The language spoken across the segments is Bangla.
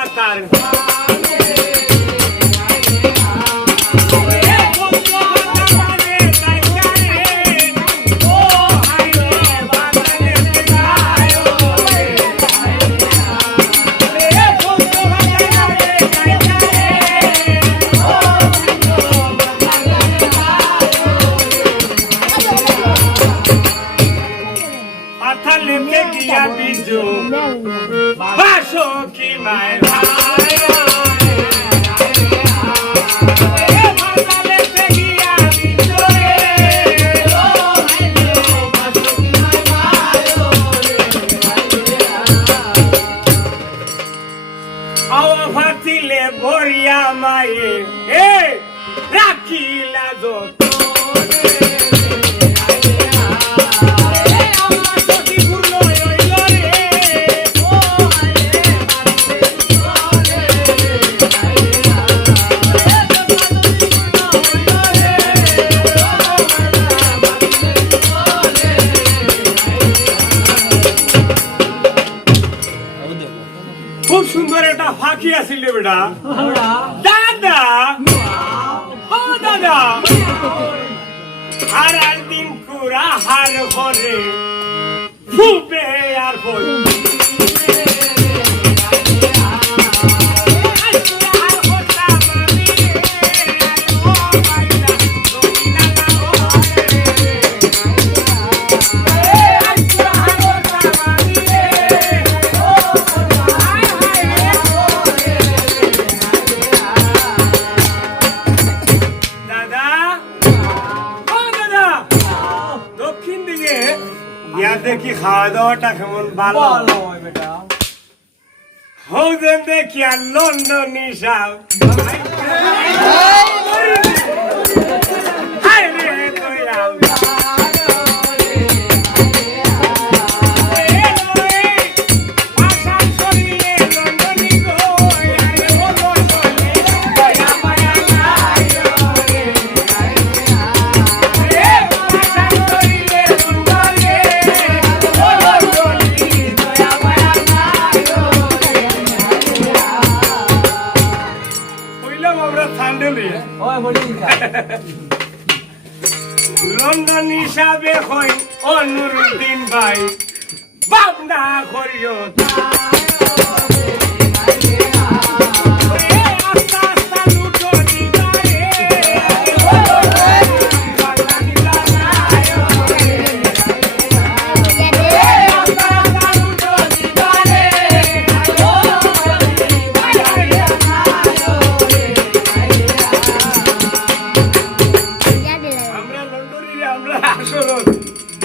পাতার পাতালেতে গিয়া বিজু বাসো কি মায় ভাই পাতালেতে গিয়া বিজু আওয়া ফাতিলে ভরিয়া মায়ে এ রাখিলা যত খুব সুন্দর একটা ফাঁকি আছিল বেটা দাদা ও দাদা আর একদিন পুরা হার ভরে ফুপে আর ভরে দেখি খাওয়া দাওয়াটা কেমন ভালো হৌদেন দেখি আর লন্ডন হিসাব লন্ডন হিসাবে হই অনুরুদ্দিন ভাই ভাবনা করিও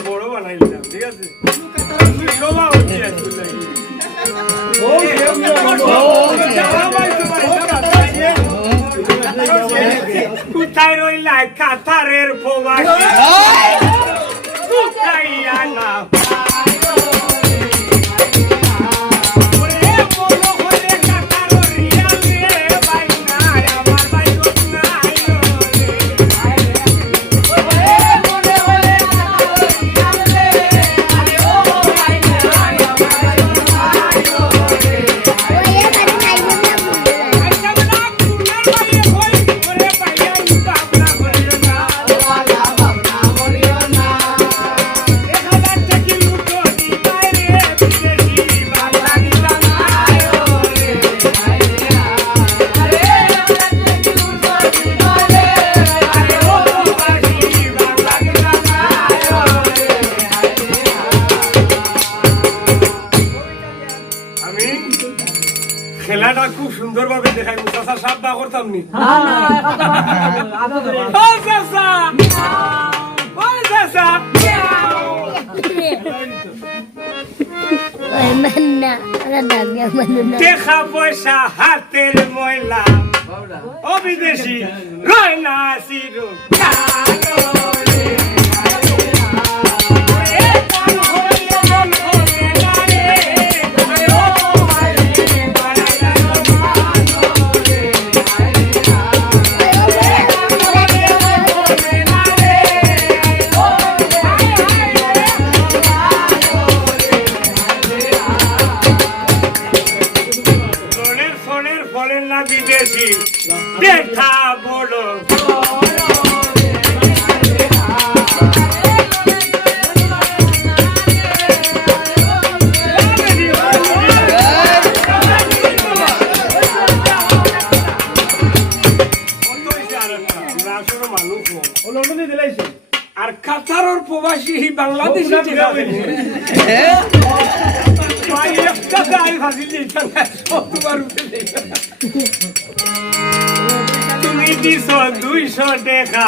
বড় বানাইলাম ঠিক আছে কোথায় রইলা কাতারের প্রবাসী কোথায় আনা খেলাটা খুব সুন্দর ভাবে দেখাই চাষা সাপ বা করতাম নি দেখা পয়সা হাতের ময়লা ও বিদেশি রয় না সিরো বলেন না বিদেশি দেখা বড় আর কাতারের প্রবাসী বাংলাদেশি তুমি দিছ 200 টাকা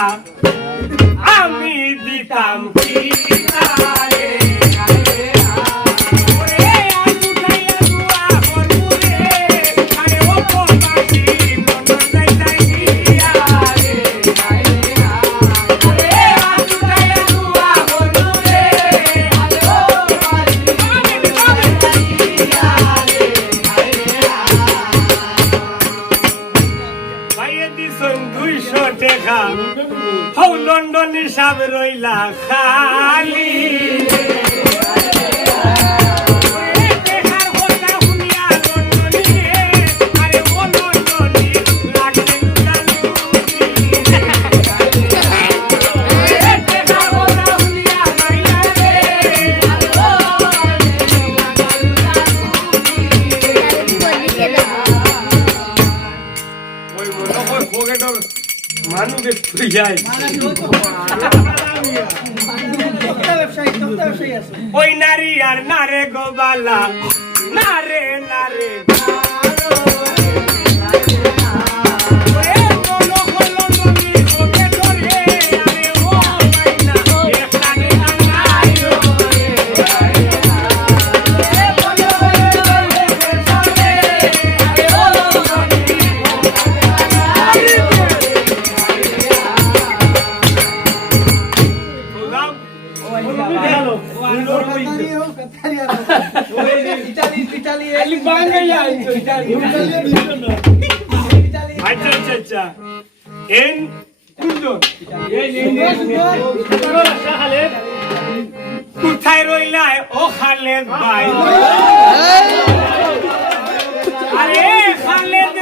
আমি দিতাম কি লন্ডন হিসাব রইলা খালি মানুষকে তুই যাই ওই নারী আর নারে গোবালা নারে নারে কোথায় রইলায় ও খালেদ ভাই আরে খালেদ